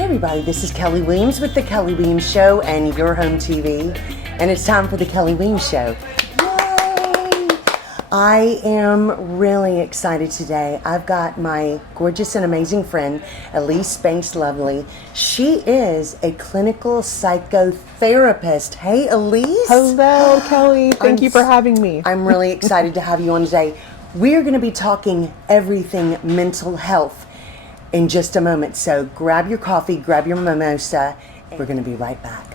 Hey everybody, this is Kelly Weems with The Kelly Weems Show and Your Home TV, and it's time for The Kelly Weems Show. Yay! I am really excited today. I've got my gorgeous and amazing friend, Elise Banks-Lovely. She is a clinical psychotherapist. Hey Elise! Hello, Kelly. Thank you for having me. I'm really excited to have you on today. We're going to be talking everything mental health in just a moment. So grab your coffee, grab your mimosa. We're going to be right back.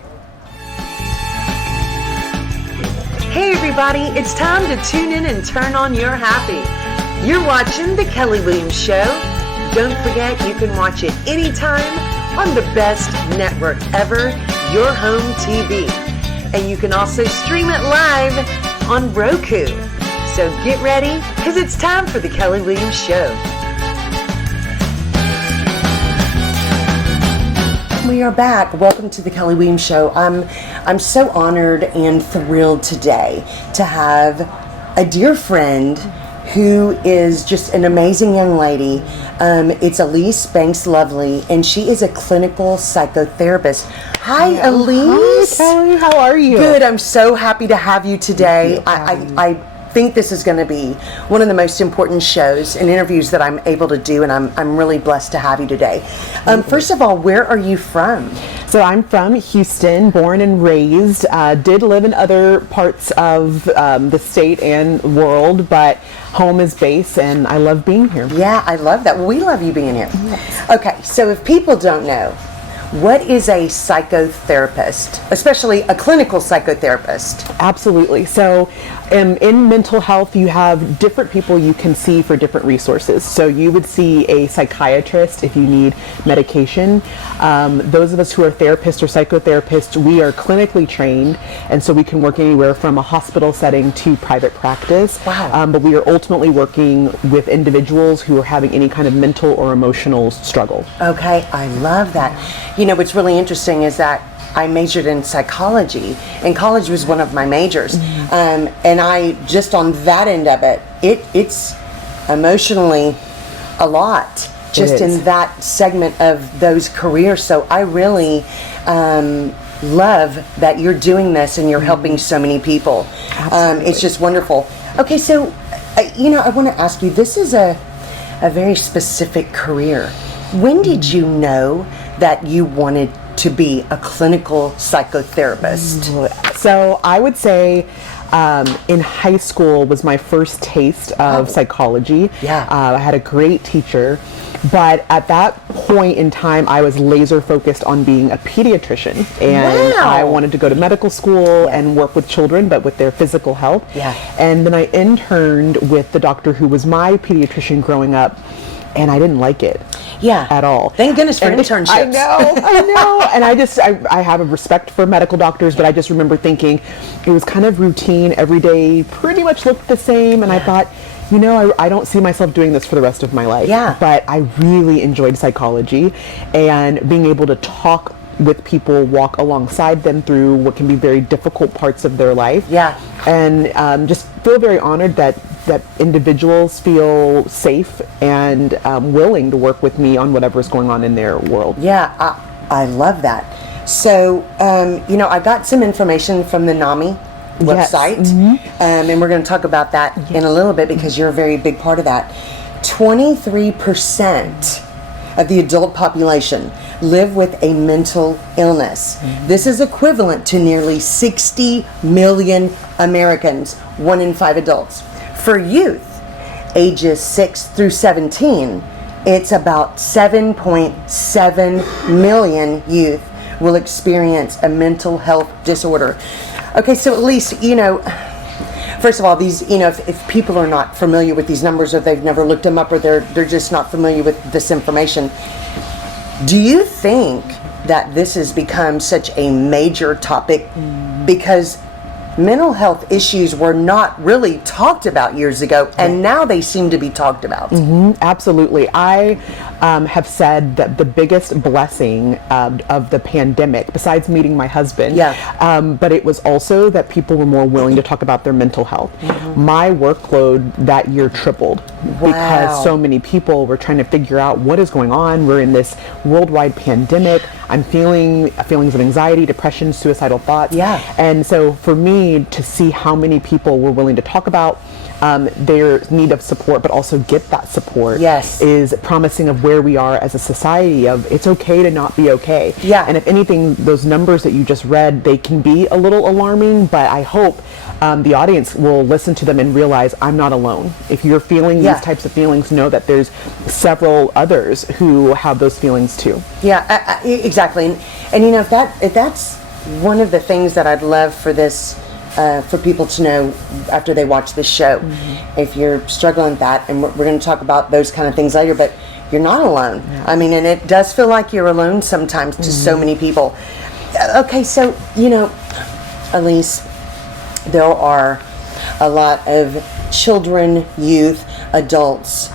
Hey everybody, it's time to tune in and turn on your happy. You're watching The Kelly Weems Show. Don't forget you can watch it anytime on the best network ever, Your Home TV. And you can also stream it live on Roku. So get ready, because it's time for The Kelly Weems Show. We are back. Welcome to The Kelly Weems Show. I'm so honored and thrilled today to have a dear friend who is just an amazing young lady. It's Elise Banks-Lovely, and she is a clinical psychotherapist. Hi, Elise. Hi, Kelly. How are you? Good. I'm so happy to have you today. I think this is going to be one of the most important shows and interviews that I'm able to do, and I'm really blessed to have you today. First of all, where are you from? So I'm from Houston, born and raised. Did live in other parts of the state and world, but home is base, and I love being here. Yeah, I love that. Well, we love you being here. Yes. Okay, so if people don't know, what is a psychotherapist, especially a clinical psychotherapist? Absolutely. So in mental health, you have different people you can see for different resources. So you would see a psychiatrist if you need medication. Those of us who are therapists or psychotherapists, we are clinically trained, and so we can work anywhere from a hospital setting to private practice. Wow. But we are ultimately working with individuals who are having any kind of mental or emotional struggle. Okay, I love that. You know, what's really interesting is that I majored in psychology, and college was one of my majors. And I, just on that end of it, it's emotionally a lot, just in that segment of those careers. So I really love that you're doing this and you're helping so many people. It's just wonderful. Okay, so, I want to ask you, this is a very specific career. When did you know that you wanted to be a clinical psychotherapist? So I would say in high school was my first taste of psychology. Yeah. I had a great teacher, but at that point in time I was laser focused on being a pediatrician, and I wanted to go to medical school and work with children, but with their physical health. Yeah. And then I interned with the doctor who was my pediatrician growing up, and I didn't like it. At all. Thank goodness for internships. I know. And I have a respect for medical doctors, but I just remember thinking it was kind of routine every day, pretty much looked the same. And I thought, I don't see myself doing this for the rest of my life. Yeah. But I really enjoyed psychology and being able to talk with people, walk alongside them through what can be very difficult parts of their life. Yeah. And just feel very honored that individuals feel safe and willing to work with me on whatever's going on in their world. Yeah, I love that. So, I got some information from the NAMI website, and we're going to talk about that in a little bit because you're a very big part of that. 23% of the adult population live with a mental illness. This is equivalent to nearly 60 million Americans, 1 in 5 adults. For youth, ages 6 through 17, it's about 7.7 million youth will experience a mental health disorder. Okay, so at least, first of all, these, if people are not familiar with these numbers, or they've never looked them up, or they're just not familiar with this information, do you think that this has become such a major topic because mental health issues were not really talked about years ago, and now they seem to be talked about. Absolutely. I have said that the biggest blessing of the pandemic, besides meeting my husband, but it was also that people were more willing to talk about their mental health. My workload that year tripled because so many people were trying to figure out what is going on. We're in this worldwide pandemic. I'm feeling feelings of anxiety, depression, suicidal thoughts. And so for me to see how many people were willing to talk about their need of support, but also get that support, is promising of where we are as a society, of it's okay to not be okay. And if anything, those numbers that you just read, they can be a little alarming, but I hope the audience will listen to them and realize I'm not alone. If you're feeling these types of feelings, know that there's several others who have those feelings too. Exactly. And you know, if that's one of the things that I'd love for this for people to know after they watch this show. If you're struggling with that, and we're going to talk about those kind of things later, but you're not alone. I mean, and it does feel like you're alone sometimes to so many people. Okay, so, you know, Elise, there are a lot of children, youth, adults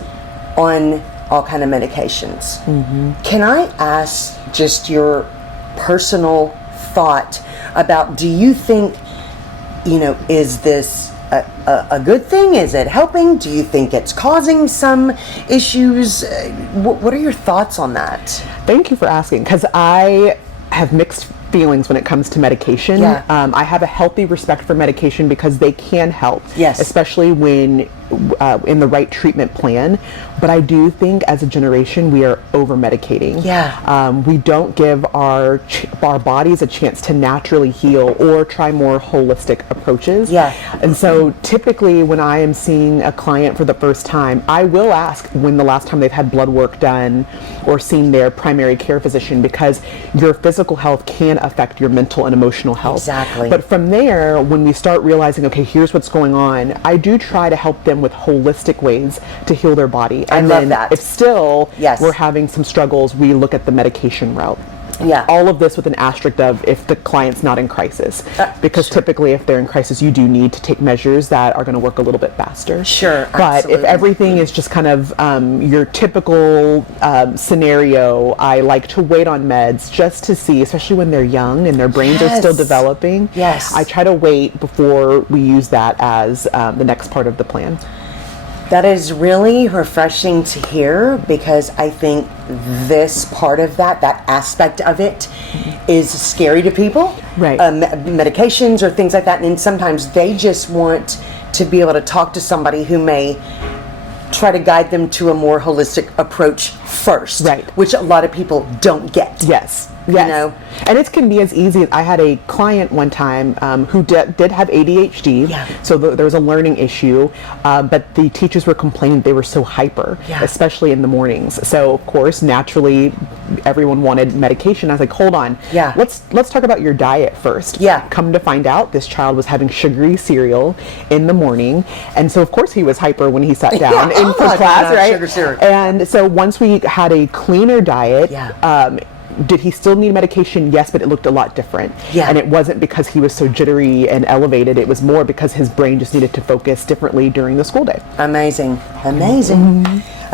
on all kind of medications. Can I ask just your personal thought about, do you think, you know, is this a good thing? Is it helping? Do you think it's causing some issues? What are your thoughts on that? Thank you for asking, because I have mixed feelings when it comes to medication. I have a healthy respect for medication because they can help, especially when in the right treatment plan. But I do think as a generation we are over medicating. We don't give our bodies a chance to naturally heal or try more holistic approaches. And so typically when I am seeing a client for the first time, I will ask when the last time they've had blood work done or seen their primary care physician, because your physical health can affect your mental and emotional health. But from there, when we start realizing, okay, here's what's going on, I do try to help them with holistic ways to heal their body. And then if still we're having some struggles, we look at the medication route. All of this with an asterisk of if the client's not in crisis, because typically if they're in crisis, you do need to take measures that are going to work a little bit faster. But if everything is just kind of your typical scenario, I like to wait on meds just to see, especially when they're young and their brains are still developing. I try to wait before we use that as the next part of the plan. That is really refreshing to hear, because I think this part of that aspect of it is scary to people. Medications or things like that, and sometimes they just want to be able to talk to somebody who may try to guide them to a more holistic approach first, which a lot of people don't get. You know? And it can be as easy as, I had a client one time who did have ADHD, so there was a learning issue, but the teachers were complaining they were so hyper, especially in the mornings. So of course, naturally, everyone wanted medication. I was like, hold on, let's talk about your diet first. Come to find out, this child was having sugary cereal in the morning, and so of course he was hyper when he sat down in for class, right? And so once we had a cleaner diet, did he still need medication? Yes, but it looked a lot different. And it wasn't because he was so jittery and elevated. It was more because his brain just needed to focus differently during the school day. Amazing.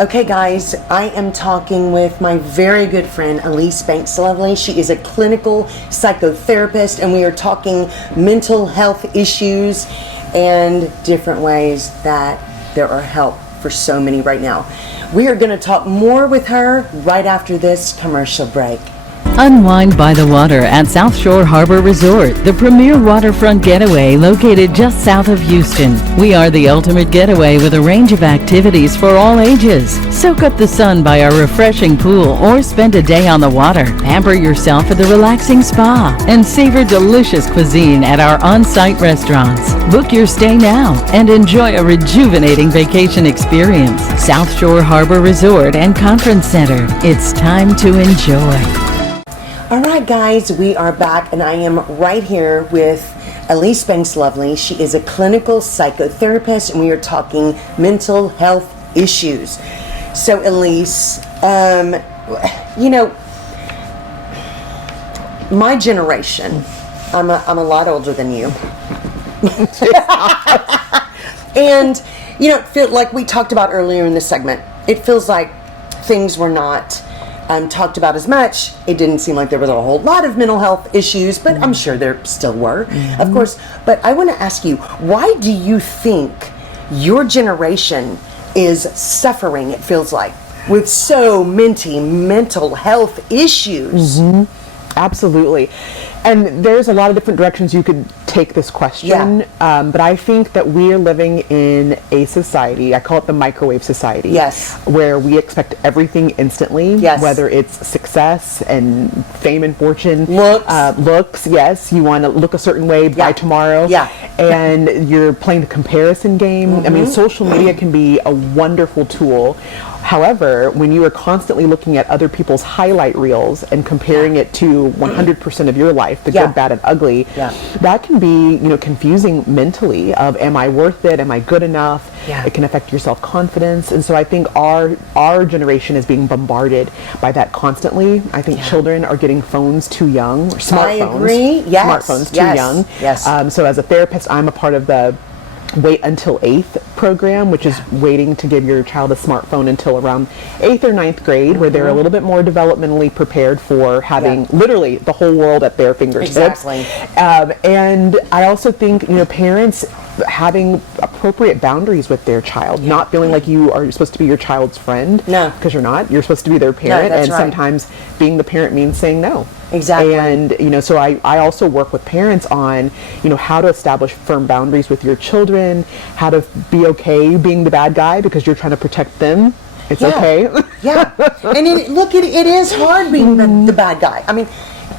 Okay, guys, I am talking with my very good friend, Elise Banks-Lovely. She is a clinical psychotherapist, and we are talking mental health issues and different ways that there are help for so many right now. We are going to talk more with her right after this commercial break. Unwind by the water at South Shore Harbor Resort, the premier waterfront getaway located just south of Houston. We are the ultimate getaway with a range of activities for all ages. Soak up the sun by our refreshing pool or spend a day on the water. Pamper yourself at the relaxing spa and savor delicious cuisine at our on-site restaurants. Book your stay now and enjoy a rejuvenating vacation experience. South Shore Harbor Resort and Conference Center. It's time to enjoy. All right, guys, we are back, and I am right here with Elise Banks-Lovely. She is a clinical psychotherapist, and we are talking mental health issues. So, Elise, you know, my generation, I'm a lot older than you. And, you know, feel like we talked about earlier in this segment, it feels like things were not talked about as much. It didn't seem like there was a whole lot of mental health issues, but I'm sure there still were, of course. But I want to ask you, why do you think your generation is suffering, it feels like, with so many mental health issues? Absolutely. And there's a lot of different directions you could take this question. But I think that we are living in a society, I call it the microwave society. Yes. Where we expect everything instantly. Yes. Whether it's success and fame and fortune. Looks. Yes. You want to look a certain way by tomorrow. Yeah. And you're playing the comparison game. I mean, social media can be a wonderful tool. However, when you are constantly looking at other people's highlight reels and comparing it to 100% of your life, the good, bad, and ugly, that can be, you know, confusing mentally of, am I worth it? Am I good enough? It can affect your self-confidence. And so I think our generation is being bombarded by that constantly. I think children are getting phones too young, or smartphones. I agree. Yes. Smartphones too young. Yes. So as a therapist, I'm a part of the Wait Until 8th program, which is waiting to give your child a smartphone until around 8th or 9th grade, where they're a little bit more developmentally prepared for having literally the whole world at their fingertips. Exactly. And I also think, you know, parents having appropriate boundaries with their child, not feeling like you are supposed to be your child's friend, because you're not. You're supposed to be their parent, and sometimes being the parent means saying no. Exactly. And, you know, so I also work with parents on, you know, how to establish firm boundaries with your children, how to be okay being the bad guy because you're trying to protect them. It's okay. And it is hard being the bad guy. I mean,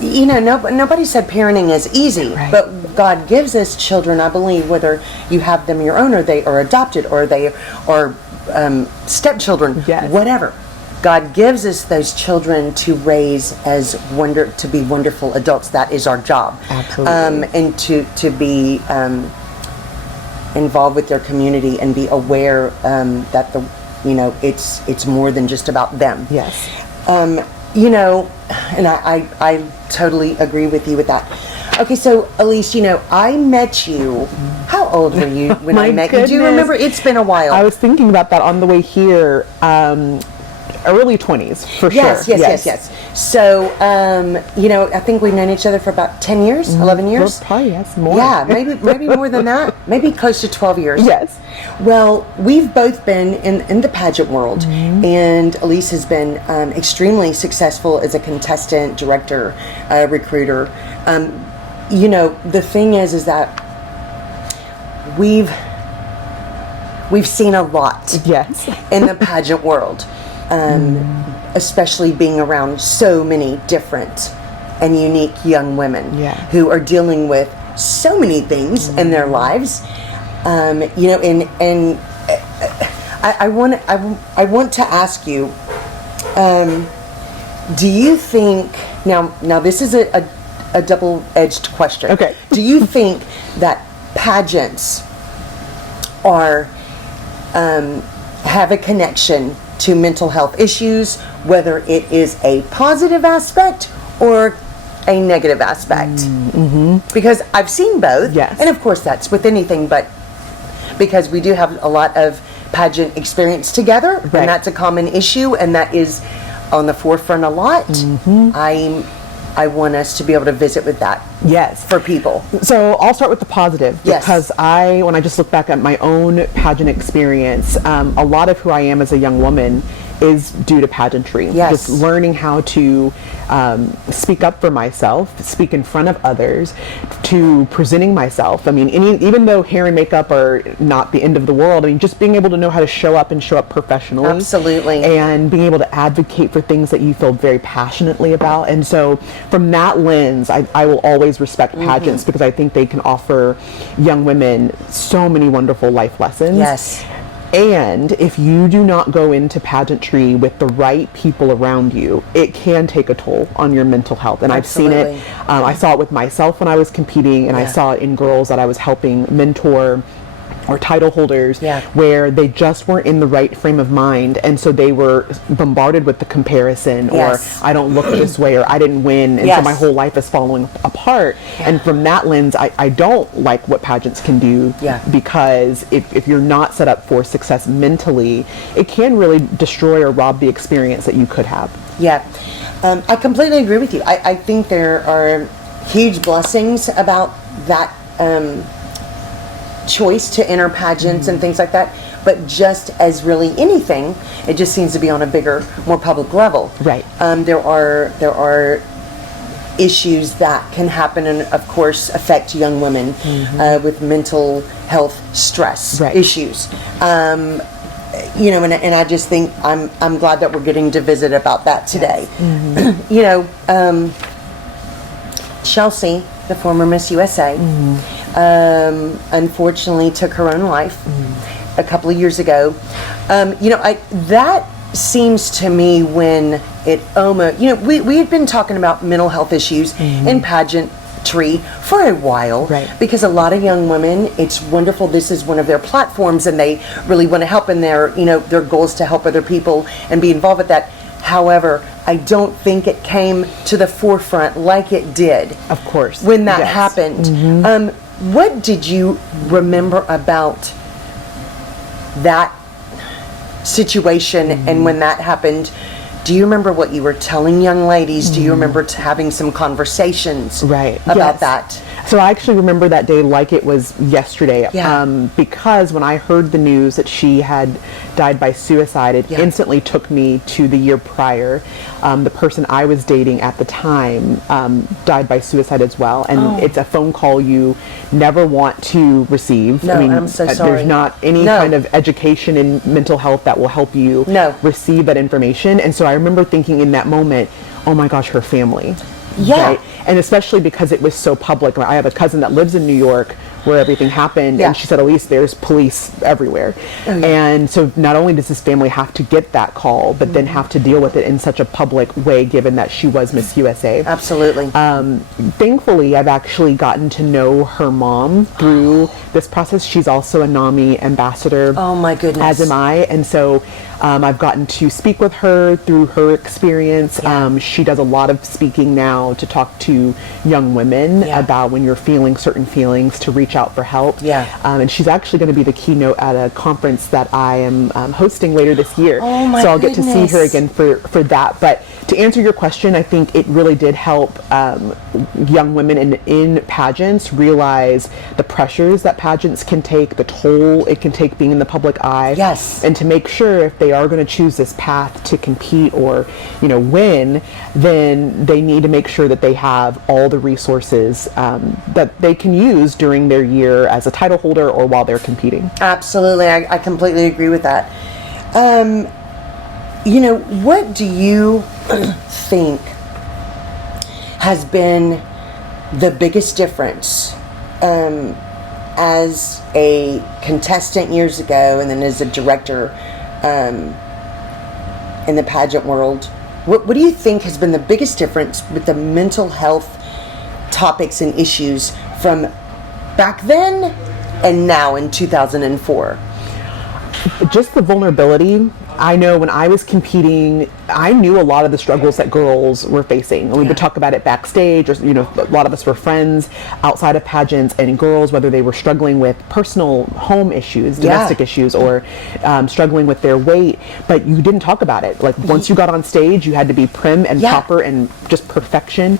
you know, nobody said parenting is easy, but God gives us children, I believe, whether you have them your own or they are adopted or they are stepchildren, whatever. God gives us those children to raise as to be wonderful adults. That is our job. Absolutely. And to be involved with their community and be aware that it's more than just about them. Yes. You know, and I totally agree with you with that. Okay, so Elise, you know, I met you. How old were you when I met you? Do you remember? It's been a while. I was thinking about that on the way here. Early 20s, for sure. Yes. So, you know, I think we've known each other for about 10 years, 11 years. Well, probably, yes, more. Yeah, maybe more than that. Maybe close to 12 years. Yes. Well, we've both been in the pageant world, and Elise has been extremely successful as a contestant, director, recruiter. You know, the thing is that we've seen a lot in the pageant world. Especially being around so many different and unique young women who are dealing with so many things in their lives. You know, and I want to ask you, do you think now this is a double-edged question. Okay. Do you think that pageants are have a connection to mental health issues, whether it is a positive aspect or a negative aspect? Because I've seen both, and of course that's with anything, but because we do have a lot of pageant experience together, and that's a common issue, and that is on the forefront a lot. I want us to be able to visit with that for people. So I'll start with the positive, because when I just look back at my own pageant experience, a lot of who I am as a young woman is due to pageantry. Just learning how to speak up for myself, speak in front of others, to presenting myself. I mean, even though hair and makeup are not the end of the world, I mean, just being able to know how to show up professionally. Absolutely. And being able to advocate for things that you feel very passionately about. And so from that lens, I will always respect pageants, because I think they can offer young women so many wonderful life lessons. Yes. And if you do not go into pageantry with the right people around you, it can take a toll on your mental health. And Absolutely. I've seen it. I saw it with myself when I was competing, and I saw it in girls that I was helping mentor or title holders, Yeah. where they just weren't in the right frame of mind, and so they were bombarded with the comparison, Yes. or I don't look this way, or I didn't win, and Yes. so my whole life is falling apart. And from that lens, I don't like what pageants can do, Yeah. because if you're not set up for success mentally, it can really destroy or rob the experience that you could have. Yeah, I completely agree with you. I think there are huge blessings about that choice to enter pageants and things like that. But just as really anything, it just seems to be on a bigger, more public level. Right. There are issues that can happen and, of course, affect young women with mental health stress Right. issues. You know, and I just think I'm glad that we're getting to visit about that today. You know, Chelsea, the former Miss USA, unfortunately took her own life a couple of years ago. You know, that seems to me when it almost, you know, we had been talking about mental health issues in pageantry for a while, Right. because a lot of young women, it's wonderful, this is one of their platforms and they really want to help, and their, you know, their goal is to help other people and be involved with that. However, I don't think it came to the forefront like it did. Of course. When that Yes. happened. What did you remember about that situation and when that happened? Do you remember what you were telling young ladies? Do you remember having some conversations Right. about Yes. that? So I actually remember that day like it was yesterday, Yeah. because when I heard the news that she had died by suicide, it Yeah. instantly took me to the year prior. The person I was dating at the time died by suicide as well, and it's a phone call you never want to receive. No, I'm so sorry. There's not any No. kind of education in mental health that will help you No. receive that information. And so I remember thinking in that moment, oh my gosh, her family. Yeah. Right? And especially because it was so public. I have a cousin that lives in New York where everything happened, Yeah. and she said, Elise, there's police everywhere. And so not only does this family have to get that call, but then have to deal with it in such a public way, given that she was Miss USA. Absolutely. Thankfully, I've actually gotten to know her mom through this process. She's also a NAMI ambassador. Oh my goodness. As am I. And so I've gotten to speak with her through her experience. She does a lot of speaking now to talk to young women Yeah. about when you're feeling certain feelings, to reach out for help. Yeah. And she's actually going to be the keynote at a conference that I am hosting later this year. Oh my So I'll get to see her goodness. again for that. But to answer your question, I think it really did help young women in pageants realize the pressures that pageants can take, the toll it can take being in the public eye. Yes. And to make sure if they are going to choose this path to compete or, you know, win, then they need to make sure that they have all the resources that they can use during their year as a title holder or while they're competing. Absolutely. I completely agree with that. You know, what do you think has been the biggest difference as a contestant years ago and then as a director in the pageant world? What do you think has been the biggest difference with the mental health topics and issues from back then and now in 2004? Just the vulnerability. I know when I was competing, I knew a lot of the struggles that girls were facing. We would talk about it backstage, or, you know, a lot of us were friends outside of pageants, and girls, whether they were struggling with personal home issues, domestic issues, or struggling with their weight, but you didn't talk about it. Like, once you got on stage, you had to be prim and proper and just perfection.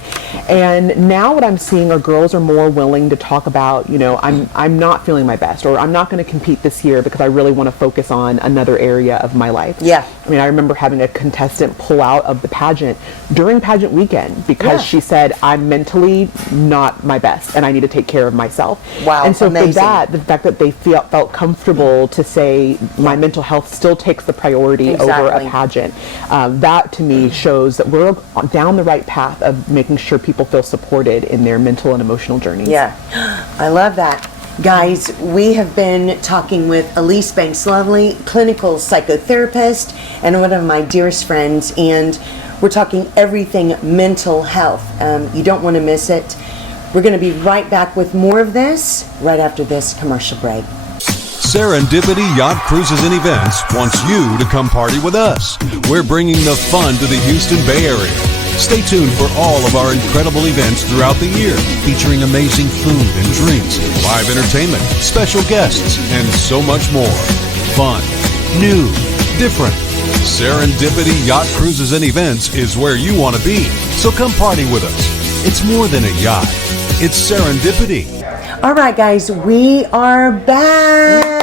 And now what I'm seeing are girls are more willing to talk about, you know, I'm not feeling my best, or I'm not going to compete this year because I really want to focus on another area of my life. Yeah. I mean, I remember having a contestant pull out of the pageant during pageant weekend because she said, I'm mentally not my best and I need to take care of myself. Wow, and so amazing. for that, the fact that they felt comfortable to say my mental health still takes the priority over Exactly. a pageant, that to me shows that we're down the right path of making sure people feel supported in their mental and emotional journeys. Yeah, I love that. Guys, we have been talking with Elise Banks-Lovely, clinical psychotherapist, and one of my dearest friends, and we're talking everything mental health. You don't want to miss it. We're going to be right back with more of this right after this commercial break. Serendipity Yacht Cruises and Events wants you to come party with us. We're bringing the fun to the Houston Bay Area. Stay tuned for all of our incredible events throughout the year, featuring amazing food and drinks, live entertainment, special guests, and so much more. Fun, new, different. Serendipity Yacht Cruises and Events is where you want to be. So come party with us. It's more than a yacht. It's serendipity. All right, guys, we are back.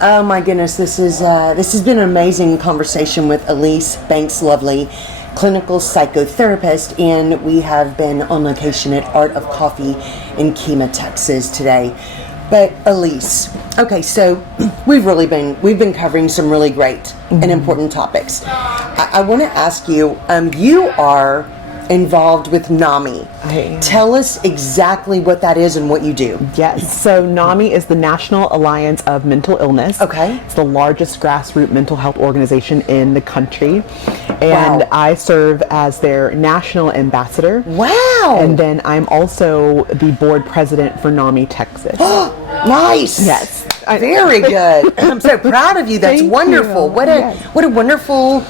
Oh my goodness, this has been an amazing conversation with Elise Banks-Lovely, clinical psychotherapist, and we have been on location at Art of Coffee in Kemah, Texas today. But Elise, okay, so we've been covering some really great and important topics. I want to ask you, you are involved with NAMI. Tell us exactly what that is and what you do. Yes, so NAMI is the National Alliance of Mental Illness. Okay. It's the largest grassroots mental health organization in the country. And I serve as their national ambassador. Wow. And then I'm also the board president for NAMI Texas. Nice. Yes. Very good. I'm so proud of you. That's wonderful. What a wonderful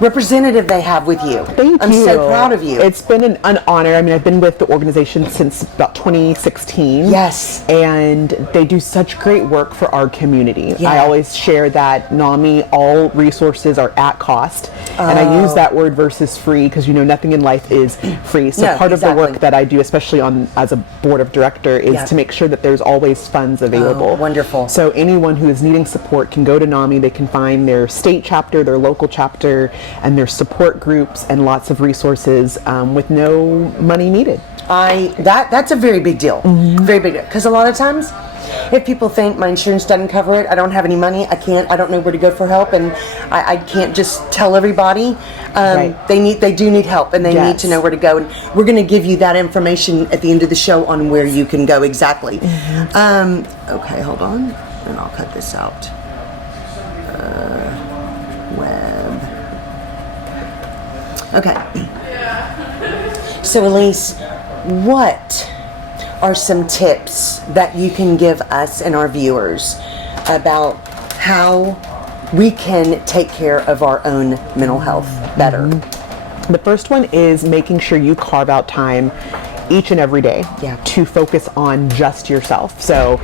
representative they have with you. I'm so proud of you. It's been an honor. I mean, I've been with the organization since about 2016. Yes. And they do such great work for our community. Yeah. I always share that NAMI, all resources are at cost. And I use that word versus free because, you know, nothing in life is free. So part of the work that I do, especially as a board of director, is to make sure that there's always funds available. Wonderful. So anyone who is needing support can go to NAMI. They can find their state chapter, their local chapter, and their support groups and lots of resources with no money needed. That's a very big deal. Very big deal. Because a lot of times, if people think my insurance doesn't cover it, I don't have any money, I don't know where to go for help, and I can't just tell everybody. They do need help, and they need to know where to go. And we're going to give you that information at the end of the show on where you can go exactly. Okay, hold on, and I'll cut this out. Okay. So Elise, what are some tips that you can give us and our viewers about how we can take care of our own mental health better? The first one is making sure you carve out time each and every day to focus on just yourself. So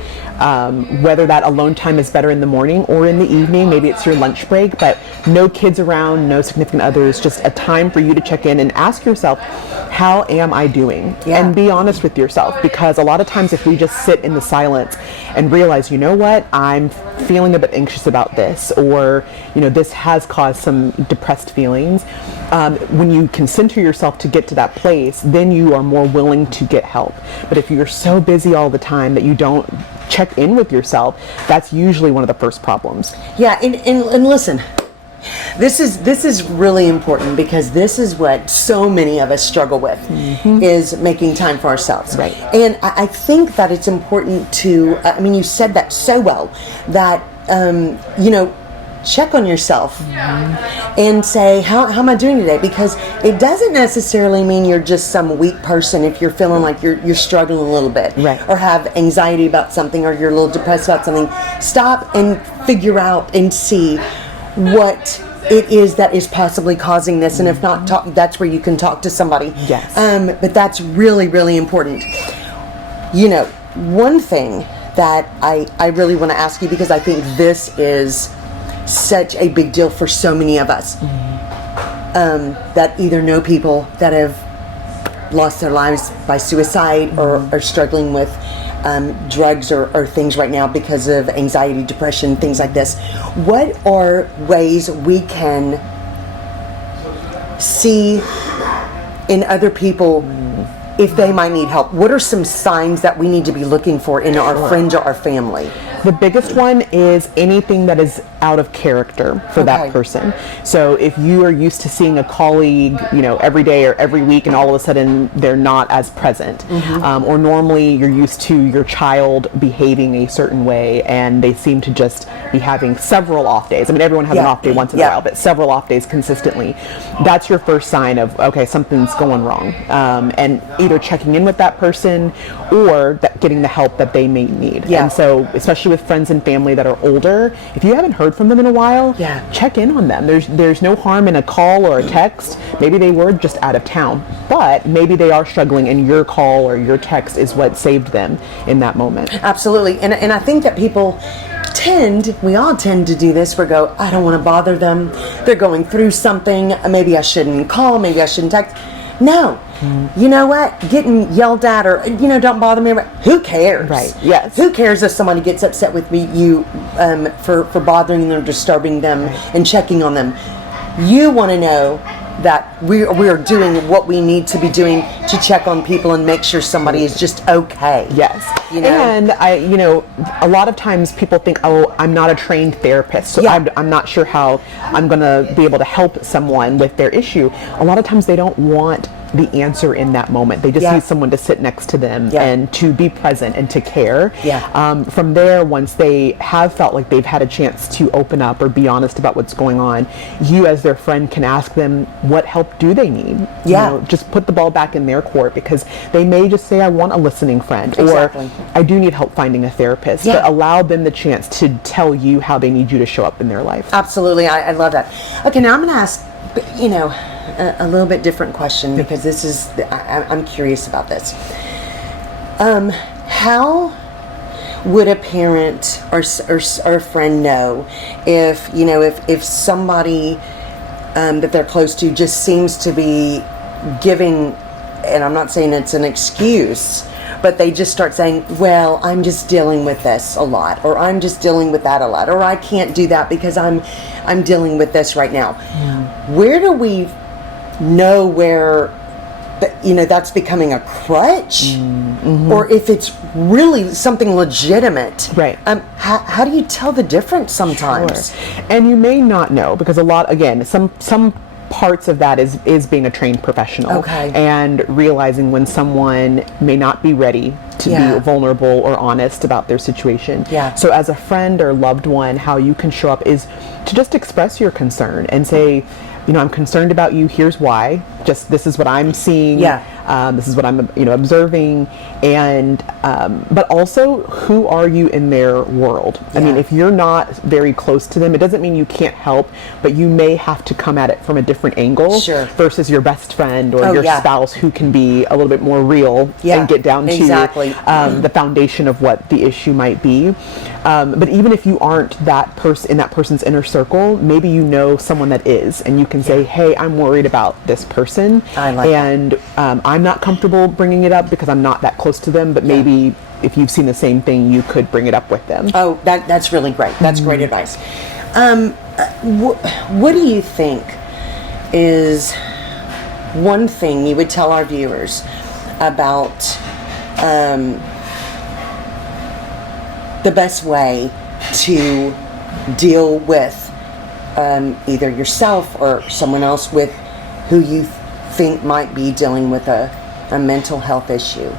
whether that alone time is better in the morning or in the evening, maybe it's your lunch break, but no kids around, no significant others, just a time for you to check in and ask yourself, how am I doing? And be honest with yourself, because a lot of times if we just sit in the silence and realize, you know what, I'm feeling a bit anxious about this, or, you know, this has caused some depressed feelings, when you can center yourself to get to that place, then you are more willing to get help. But if you're so busy all the time that you don't check in with yourself, that's usually one of the first problems. Yeah, and listen, this is really important, because this is what so many of us struggle with, is making time for ourselves. Right. And I think that it's important to, I mean, you said that so well, that, you know, check on yourself and say, how am I doing today? Because it doesn't necessarily mean you're just some weak person if you're feeling like you're struggling a little bit, or have anxiety about something, or you're a little depressed about something. Stop and figure out and see what it is that is possibly causing this, and if not, that's where you can talk to somebody. Yes. But that's really, really important. You know, one thing that I really want to ask you, because I think this is such a big deal for so many of us, that either know people that have lost their lives by suicide, or are struggling with drugs or things right now because of anxiety, depression, things like this. What are ways we can see in other people if they might need help? What are some signs that we need to be looking for in our friends or our family? The biggest one is anything that is out of character for that person. So if you are used to seeing a colleague, you know, every day or every week, and all of a sudden they're not as present, or normally you're used to your child behaving a certain way and they seem to just be having several off days. I mean, everyone has an off day once in a while, but several off days consistently. That's your first sign of, okay, something's going wrong. And either checking in with that person, or that getting the help that they may need. Yeah. And so, especially with friends and family that are older, if you haven't heard from them in a while, check in on them. There's no harm in a call or a text. Maybe they were just out of town, but maybe they are struggling, and your call or your text is what saved them in that moment. Absolutely. And I think that people we all tend to do this. We go, I don't want to bother them. They're going through something. Maybe I shouldn't call. Maybe I shouldn't text. No. You know what? Getting yelled at or, don't bother me. Who cares? Right. Yes. Who cares if somebody gets upset with you for bothering them, disturbing them, and checking on them? You want to know that we are doing what we need to be doing to check on people and make sure somebody is just okay. Yes. And a lot of times people think, oh, I'm not a trained therapist, so I'm not sure how I'm going to be able to help someone with their issue. A lot of times they don't want the answer in that moment. They just need someone to sit next to them and to be present and to care. From there, once they have felt like they've had a chance to open up or be honest about what's going on, you as their friend can ask them, what help do they need? Just put the ball back in their court, because they may just say, I want a listening friend, or I do need help finding a therapist. But allow them the chance to tell you how they need you to show up in their life. Absolutely. I love that. Okay, now I'm going to ask, a little bit different question, because this is, I'm curious about this. How would a parent or a friend know if somebody that they're close to just seems to be giving, and I'm not saying it's an excuse, but they just start saying, well, I'm just dealing with this a lot, or I'm just dealing with that a lot, or I can't do that because I'm dealing with this right now. Where do we know where that's becoming a crutch, or if it's really something legitimate? Right. How do you tell the difference sometimes? Sure. And you may not know, because some parts of that is being a trained professional, and realizing when someone may not be ready to be vulnerable or honest about their situation. So as a friend or loved one, how you can show up is to just express your concern and say, I'm concerned about you. Here's why. Just, this is what I'm seeing. This is what I'm, observing. And, but also, who are you in their world? I mean, if you're not very close to them, it doesn't mean you can't help, but you may have to come at it from a different angle versus your best friend or your spouse, who can be a little bit more real and get down to the foundation of what the issue might be. But even if you aren't that person in that person's inner circle, maybe someone that is, and you can say, hey, I'm worried about this person, and I'm not comfortable bringing it up because I'm not that close to them, but maybe if you've seen the same thing, you could bring it up with them. Oh, that's really great. That's great advice. What do you think is one thing you would tell our viewers about the best way to deal with either yourself or someone else with who you think might be dealing with a mental health issue?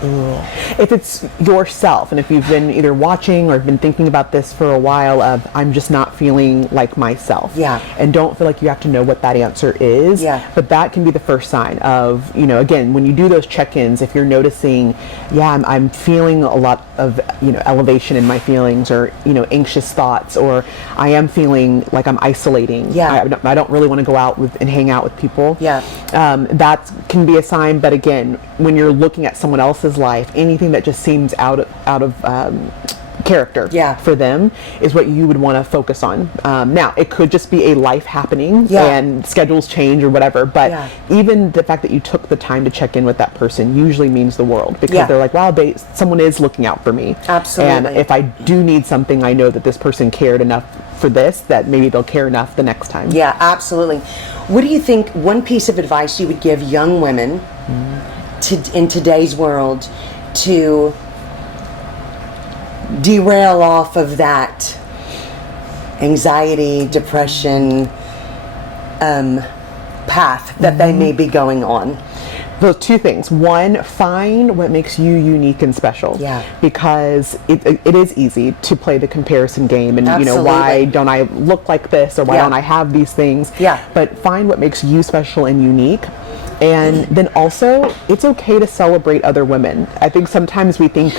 If it's yourself, and if you've been either watching or been thinking about this for a while, of I'm just not feeling like myself, and don't feel like you have to know what that answer is, but that can be the first sign of, again, when you do those check-ins, if you're noticing, I'm feeling a lot of, elevation in my feelings, or, anxious thoughts, or I am feeling like I'm isolating, I don't really want to go out and hang out with people, that can be a sign. But again, when you're looking at someone else's life, anything that just seems out of character for them is what you would want to focus on. Now, it could just be a life happening and schedules change or whatever, but even the fact that you took the time to check in with that person usually means the world, because they're like, wow, someone is looking out for me. Absolutely. And if I do need something, I know that this person cared enough for this, that maybe they'll care enough the next time. Yeah, absolutely. What do you think, one piece of advice you would give young women in today's world to derail off of that anxiety, depression path that they may be going on? Those two things. One, find what makes you unique and special. Because it is easy to play the comparison game, and why don't I look like this, or why don't I have these things? But find what makes you special and unique, And then also, it's okay to celebrate other women. I think sometimes we think,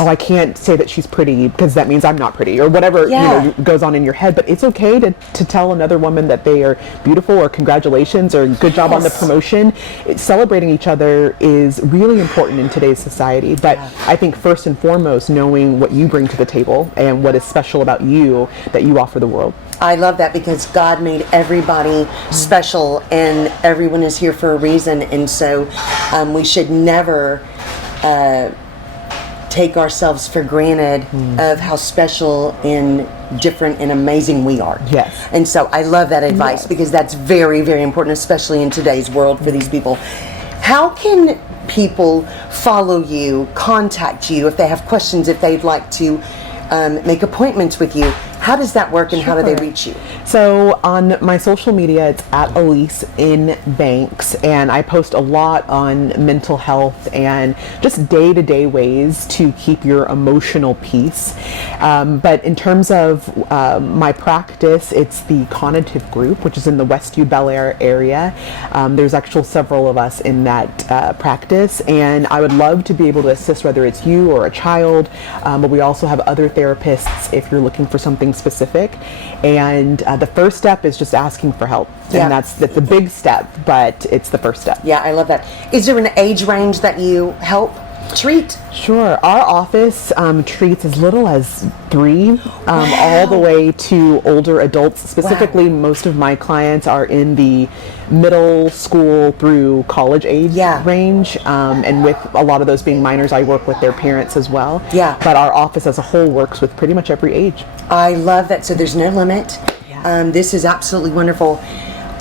oh, I can't say that she's pretty because that means I'm not pretty, or whatever goes on in your head. But it's okay to tell another woman that they are beautiful, or congratulations, or good job on the promotion. Celebrating each other is really important in today's society. But I think first and foremost, knowing what you bring to the table and what is special about you that you offer the world. I love that, because God made everybody special, and everyone is here for a reason. And so we should never take ourselves for granted of how special and different and amazing we are. Yes. And so I love that advice, because that's very, very important, especially in today's world for these people. How can people follow you, contact you if they have questions, if they'd like to make appointments with you? How does that work, and how do they reach you? So on my social media, it's at Elise Banks, and I post a lot on mental health and just day-to-day ways to keep your emotional peace. But in terms of my practice, it's the Cognitive Group, which is in the Westview Bel Air area. There's actually several of us in that practice, and I would love to be able to assist, whether it's you or a child, but we also have other therapists if you're looking for something specific. And the first step is just asking for help. And that's a big step, but it's the first step. Yeah, I love that. Is there an age range that you help treat? Sure. Our office treats as little as 3 all the way to older adults. Specifically, most of my clients are in the middle school through college age range, and with a lot of those being minors, I work with their parents as well. But our office as a whole works with pretty much every age. I love that. So there's no limit. This is absolutely wonderful.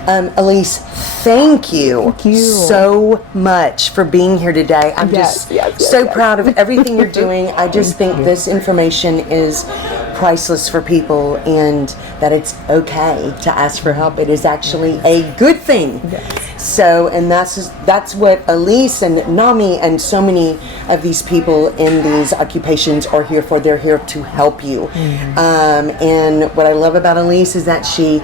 Elise, thank you so much for being here today. I'm just so proud of everything you're doing. I just think this information is priceless for people, and that it's okay to ask for help. It is actually a good thing. So, and that's what Elise and Nami and so many of these people in these occupations are here for. They're here to help you. And what I love about Elise is that she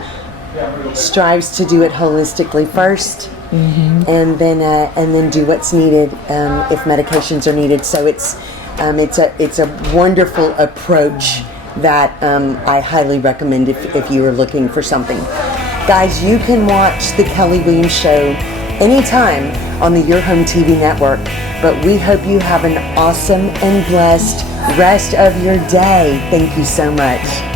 strives to do it holistically first, and then do what's needed if medications are needed. So it's a wonderful approach that I highly recommend if you are looking for something. Guys, you can watch the Kelly Williams Show anytime on the Your Home TV network. But we hope you have an awesome and blessed rest of your day. Thank you so much.